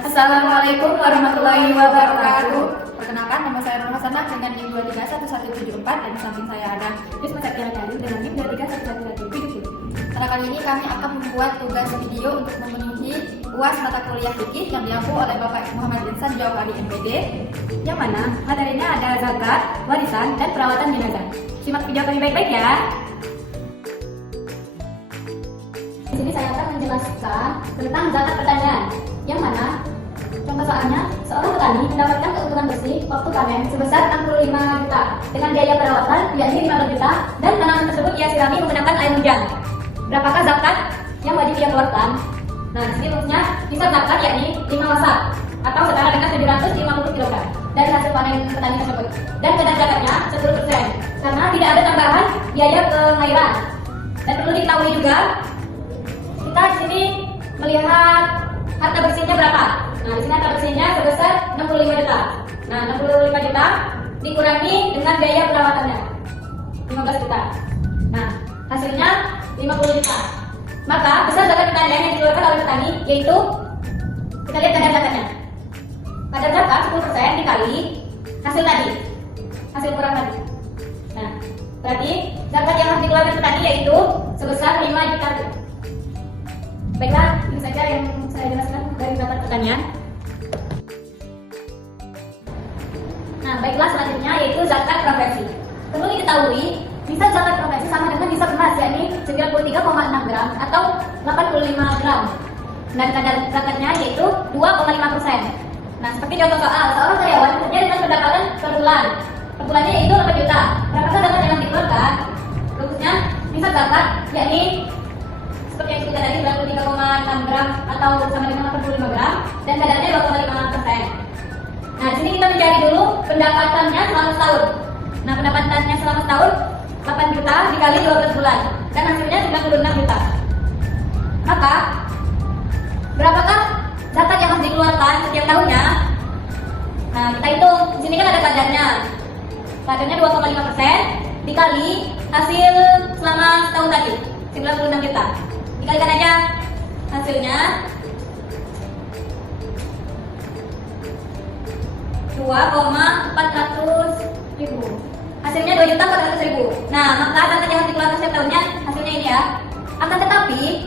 Assalamualaikum warahmatullahi wabarakatuh. Perkenalkan, nama saya Nurul Hasanah dengan NIM 2311174 dan di samping saya ada Yusma Satya Karim dengan NIM 2311170. Pada kali ini kami akan membuat tugas video untuk memenuhi UAS mata kuliah fikih yang diampu oleh Bapak Muhammad Insan Jauhari MPD, yang mana materinya ada zakat, warisan, dan perawatan jenazah. Simak video kami baik-baik ya. Di sini saya akan menjelaskan tentang zakat pertanian, yang mana contoh soalnya seorang petani mendapatkan keuntungan bersih waktu panen sebesar 65 juta dengan biaya perawatan yakni 15 juta dan tanaman tersebut ia sirami menggunakan air hujan. Berapakah zakat yang wajib ia keluarkan? Nah, di sini rumusnya hisab zakat yakni 5 wasak atau setara dengan 750 kg dari hasil panen petani tersebut. Dan kadar zakatnya 10% karena tidak ada tambahan biaya pengairan. Dan perlu diketahui juga, kita di sini melihat harta bersihnya berapa. Nah, di sini harta bersihnya sebesar 65 juta. Nah, 65 juta dikurangi dengan biaya perawatannya 15 juta. Nah, hasilnya 50 juta. Maka besar zakat pertanian yang dikeluarkan oleh petani yaitu, kita lihat kadar zakatnya. Kadar zakat 10% dikali hasil tadi, hasil kurang tadi. Nah, berarti zakat yang harus dikeluarkan petani yaitu sebesar 5 juta. Baiklah, ini saja yang saya jelaskan dari zakat pertanian. Nah, baiklah, selanjutnya yaitu zakat profesi. Perlu diketahui, nisab zakat profesi sama dengan nisab emas, yakni 93,6 gram atau 85 gram. Dan kadar zakatnya yaitu 2,5%. Nah, seperti contoh soal, seorang karyawan bekerja dengan pendapatan per bulan. Per bulannya yaitu 8 juta. Berapakah zakat yang harus dikeluarkan? Rumusnya nisab zakat yakni seperti yang kita tadi 93,6 gram atau sama dengan 85 gram dan kadarnya 2,5%. Nah, di sini kita mencari dulu pendapatannya selama setahun. Nah, pendapatannya selama setahun 8 juta dikali 12 bulan dan hasilnya 96 juta. Maka berapakah zakat yang harus dikeluarkan setiap tahunnya? Nah, kita hitung. Di sini kan ada kadarnya. Kadarnya 2,5% dikali hasil selama setahun tadi 96 juta. Dikalikan aja hasilnya 2,400 ribu. Hasilnya 2.400.000. Nah, maka zakat yang harus dikeluarkan setiap tahunnya hasilnya ini ya. Akan tetapi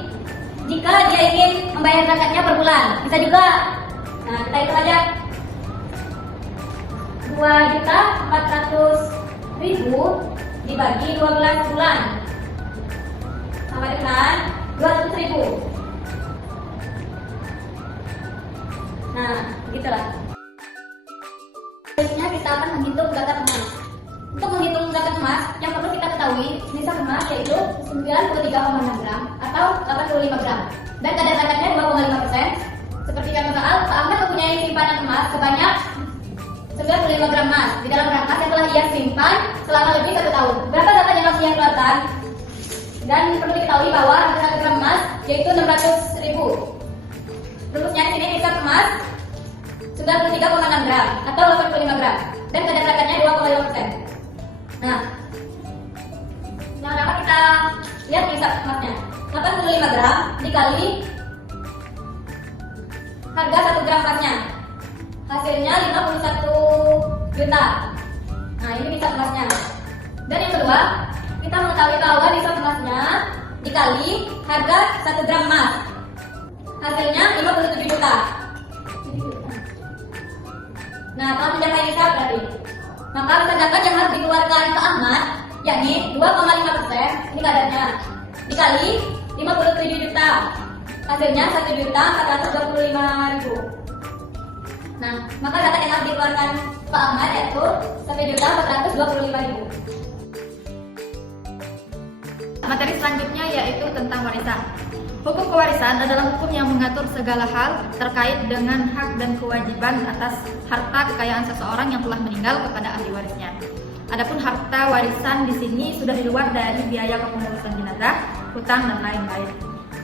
jika dia ingin membayar zakatnya per bulan, bisa juga. Nah, kita hitung aja 2.400.000 dibagi 12 bulan sama dengan 200.000. Nah, begitulah. Selanjutnya kita akan menghitung zakat emas. Untuk menghitung zakat emas, yang perlu kita ketahui nisab emas yaitu 93,6 gram atau 85 gram. Dan kadar zakatnya 2,5%. Seperti contoh soal, Pak Ahmad mempunyai simpanan emas sebanyak 95 gram emas di dalam rangkas yang telah ia simpan selama lebih 1 tahun. Berapa zakat yang harus ia keluarkan? Dan perlu diketahui bahwa harga 1 gram emas yaitu 600.000. Rumusnya di sini nisab emas 93,6 gram atau 85 gram dan kadar zakatnya 2,5%. Nah, dapat kita lihat nisab emasnya 85 gram dikali harga 1 gram emasnya, hasilnya 51 juta. Nah, ini nisab emasnya. Dan yang kedua, kita mengetahui bahwa nisab emasnya dikali harga 1 gram emas, hasilnya 57 juta. Nah, kalau mencapai nisab berarti, maka besar zakat yang harus dikeluarkan ke Ahmad yakni 2,5%, ini kadarnya, dikali 57 juta, hasilnya 1.425.000. Nah, maka zakat yang harus dikeluarkan ke Ahmad yaitu 1.425.000. Materi selanjutnya yaitu tentang warisan. Hukum kewarisan adalah hukum yang mengatur segala hal terkait dengan hak dan kewajiban atas harta kekayaan seseorang yang telah meninggal kepada ahli warisnya. Adapun harta warisan di sini sudah di luar dari biaya kepengurusan jenazah, hutang dan lain-lain.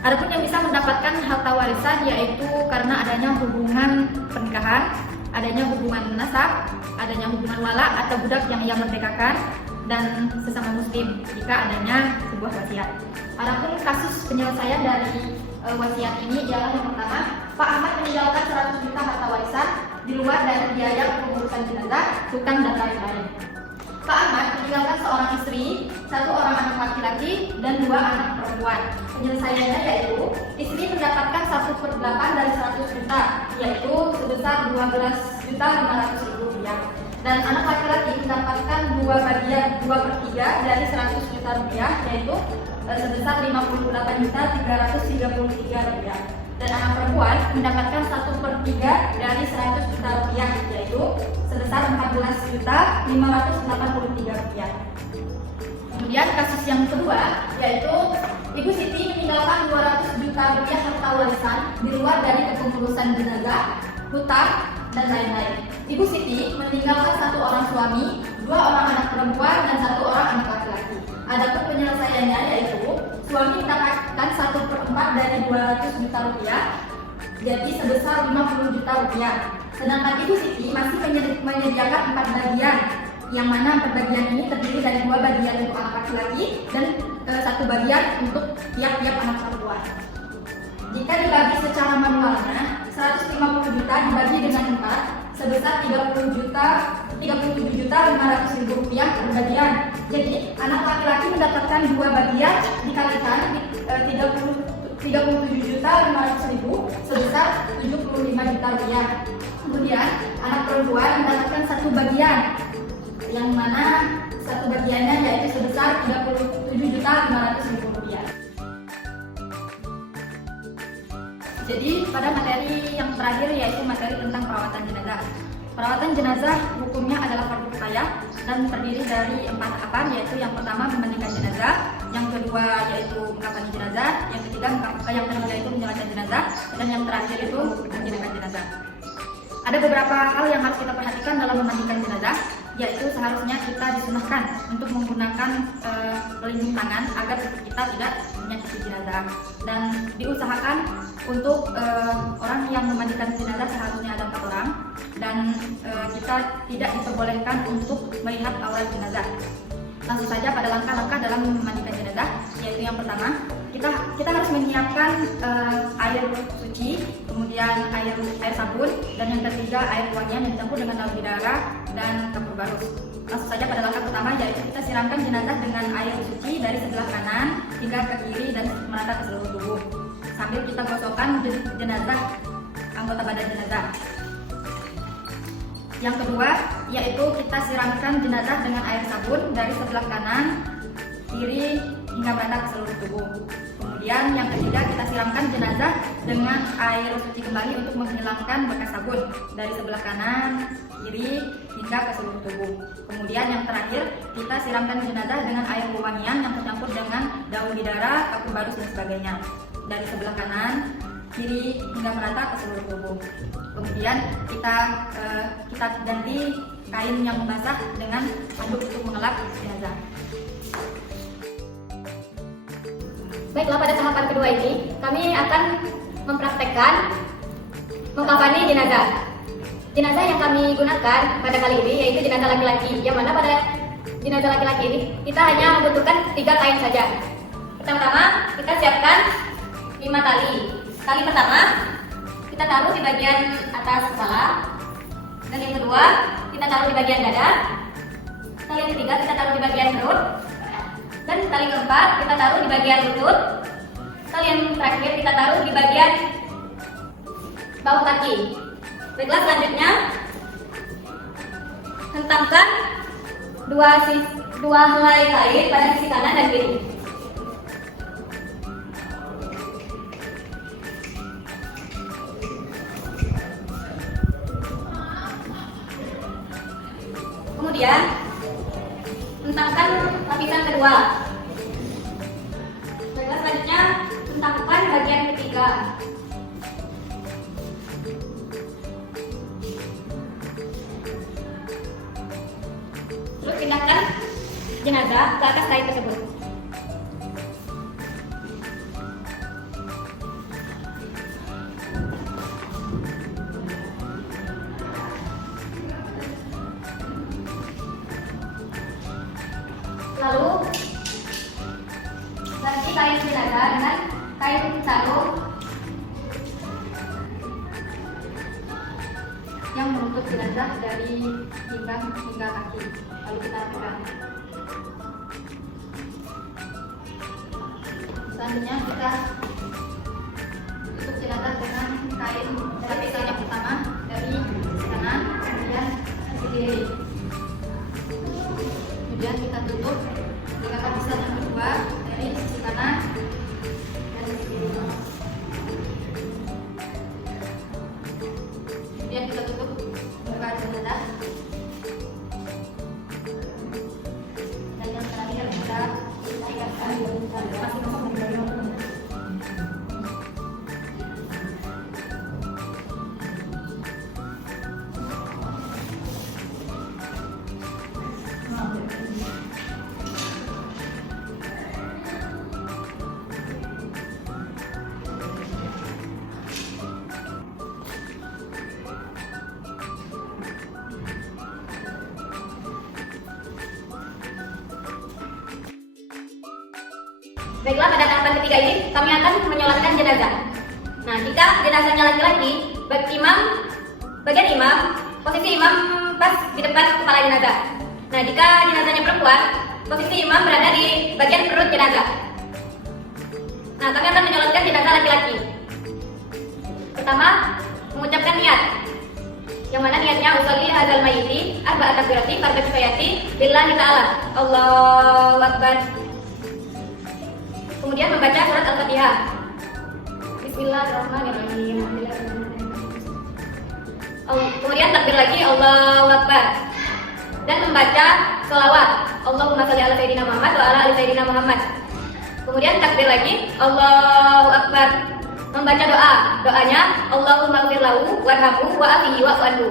Adapun yang bisa mendapatkan harta warisan yaitu karena adanya hubungan pernikahan, adanya hubungan nasab, adanya hubungan wala atau budak yang ia merdekakan, dan sesama muslim jika adanya sebuah wasiat. Adapun kasus penyelesaian dari wasiat ini ialah yang pertama, Pak Ahmad meninggalkan 100 juta harta warisan di luar dari biaya pengurusan jenazah, hutang dan lain-lain. Pak Ahmad meninggalkan seorang istri, 1 orang anak laki-laki, dan 2 anak perempuan. Penyelesaiannya yaitu istri mendapatkan 1/8 dari 100 juta, yaitu sebesar 12.500.000 rupiah. Dan anak laki-laki mendapatkan 2/3 dari 100 juta rupiah, yaitu sebesar 58.333 rupiah. Dan anak perempuan mendapatkan 1/3 dari 100 juta rupiah, yaitu sebesar 14.583 rupiah. Kemudian kasus yang kedua yaitu Ibu Siti meninggalkan 200 juta rupiah harta warisan di luar dari kepengurusan jenazah, hutang, dan lain-lain. Ibu Siti meninggalkan 1 orang suami, 2 orang anak perempuan, dan 1 orang anak laki-laki. Adapun penyelesaiannya yaitu suami mendapatkan 1/4 dari 200 juta rupiah, jadi sebesar 50 juta rupiah. Sedangkan Ibu Siti masih menyediakan 4 bagian, yang mana 4 bagian ini terdiri dari 2 bagian untuk anak laki-laki dan 1 bagian untuk tiap-tiap anak perempuan. Jika dibagi secara manualnya, 150 juta dibagi dengan 4 sebesar 37.500.000 rupiah per bagian. Jadi anak laki-laki mendapatkan 2 bagian dikalikan 37.500.000 sebesar 75 juta rupiah. Kemudian anak perempuan mendapatkan 1 bagian, yang mana 1 bagiannya yaitu sebesar 37.500.000 rupiah. Jadi pada materi yang terakhir yaitu materi tentang perawatan jenazah. Perawatan jenazah hukumnya adalah fardu kifayah dan terdiri dari 4 tahapan, yaitu yang pertama memandikan jenazah, yang kedua yaitu mengkafani jenazah, yang ketiga yaitu menyolatkan jenazah, dan yang terakhir itu menjadikan jenazah. Ada beberapa hal yang harus kita perhatikan dalam memandikan jenazah, yaitu seharusnya kita disunahkan untuk menggunakan pelindung tangan agar kita tidak menyakiti jenazah, dan diusahakan untuk orang yang memandikan jenazah seharusnya ada 4 orang, dan kita tidak diperbolehkan untuk melihat aurat jenazah. Langsung saja pada langkah-langkah dalam memandikan jenazah, yaitu yang pertama kita harus menyiapkan air suci, kemudian air sabun, dan yang ketiga air wangian yang dicampur dengan daun bidara dan kapur barus. Langsung saja pada langkah pertama, yaitu kita siramkan jenazah dengan air suci dari sebelah kanan hingga ke kiri dan merata ke seluruh tubuh, sambil kita gosokkan jenazah, anggota badan jenazah. Yang kedua yaitu kita siramkan jenazah dengan air sabun dari sebelah kanan, kiri hingga merata ke seluruh tubuh. Kemudian yang ketiga kita siramkan jenazah dengan air suci kembali untuk menghilangkan bekas sabun dari sebelah kanan, kiri hingga ke seluruh tubuh. Kemudian yang terakhir kita siramkan jenazah dengan air wangian yang tercampur dengan daun bidara, kapur barus dan sebagainya dari sebelah kanan, kiri hingga merata ke seluruh tubuh. Kemudian kita ganti kain yang basah dengan handuk untuk mengelap jenazah. Baiklah, pada tahapan kedua ini kami akan mempraktekkan mengkafani jenazah. Jenazah yang kami gunakan pada kali ini yaitu jenazah laki-laki, yang mana pada jenazah laki-laki ini kita hanya membutuhkan 3 kain saja. Pertama, kita siapkan 5 tali. Tali pertama kita taruh di bagian atas kepala, dan yang kedua kita taruh di bagian dada, tali yang ketiga kita taruh di bagian perut, dan tali keempat kita taruh di bagian lutut, tali yang terakhir kita taruh di bagian bahu kaki. Baiklah, selanjutnya hentamkan dua helai kain pada sisi kanan dan kiri. Kemudian hentangkan lapisan kedua. Baiklah, selanjutnya hentangkan bagian ketiga. Terus pindahkan jenazah ke atas kain tersebut. Lalu ganti kain jenazah dengan kain sarung jenazah dari pinggang hingga kaki. Lalu kita rapikan. Selanjutnya kita tutup jenazah dengan kain lapisan yang pertama dari kanan, kemudian sisi kiri. Kemudian kita tutup dengan lapisan yang kedua dari sisi kanan dan sisi kiri. Kemudian kita tutup muka jenazah. Dan yang terakhir kita ikatkan masing-masing. Baiklah, pada tahapan ketiga ini kami akan menyolatkan jenazah. Nah, jika jenazahnya laki-laki, bagian imam, posisi imam pas di depan kepala jenazah. Nah, jika jenazahnya perempuan, posisi imam berada di bagian perut jenazah. Nah, kami akan menyolatkan jenazah laki-laki. Pertama, mengucapkan niat. Yang mana niatnya usolli hadzal mayyiti arba'at takbirati fardhu kifayati lillahi ta'ala. Allahu akbar. Kemudian membaca surat Al-Fatihah. Bismillahirrahmanirrahim. Kemudian takbir lagi, Allahu Akbar. Dan membaca sholawat, Allahumma sholli ala sayyidina Muhammad wa ala ali sayyidina Muhammad. Kemudian takbir lagi, Allahu Akbar. Membaca doa, doanya Allahumma ighfir lahu warhamhu wa afihi wa'fu anhu.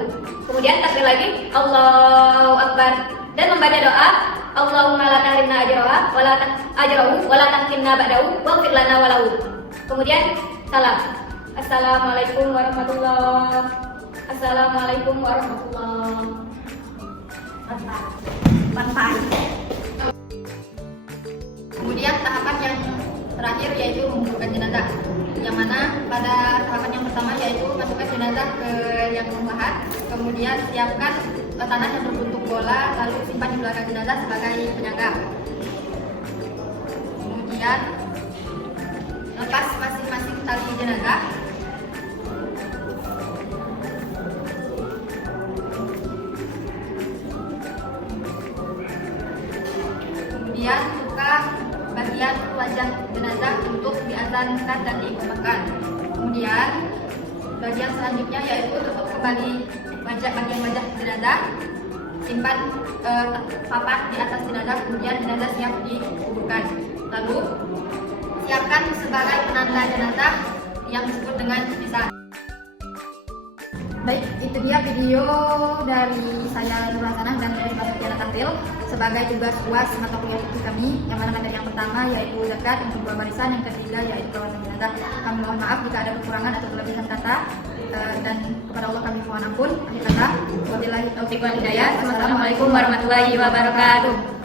Kemudian takbir lagi, Allahu Akbar. Dan membaca doa, Allahumma la tahrimna ajrahu wa la tahrimna ba'dahu waghfir lana wa lahu. Kemudian salam. Assalamualaikum warahmatullahi. Assalamualaikum warahmatullahi. Manfaat. Kemudian tahapan yang terakhir yaitu menguburkan jenazah. Yang mana pada tahapan yang pertama yaitu masukkan jenazah ke yang lahat, kemudian siapkan tanah yang berbentuk bola, lalu simpan di belakang jenazah sebagai penyangga. Kemudian lepas masing-masing tali jenazah. Kemudian buka bagian wajah jenazah untuk diazankan dan diiqamahkan. Kemudian bagian selanjutnya yaitu tutup kembali bagian wajah jenazah, simpan papan di atas jenazah, kemudian jenazah siap dikuburkan. Lalu siapkan sebagai penanda jenazah yang disebut dengan lisan. Baik, itu dia video dari saya Nur Hasanah dan Risma Septiana Tampil sebagai tugas UAS mata kuliah fikih kami, yang mana materi yang pertama yaitu zakat, yang kedua barisan, yang ketiga yaitu perawatan jenazah. Kami mohon maaf jika ada kekurangan atau kelebihan kata, dan kepada Allah kami mohon ampun. Akhir kata, wabillahi taufiq wal hidayah. Wassalamualaikum warahmatullahi wabarakatuh.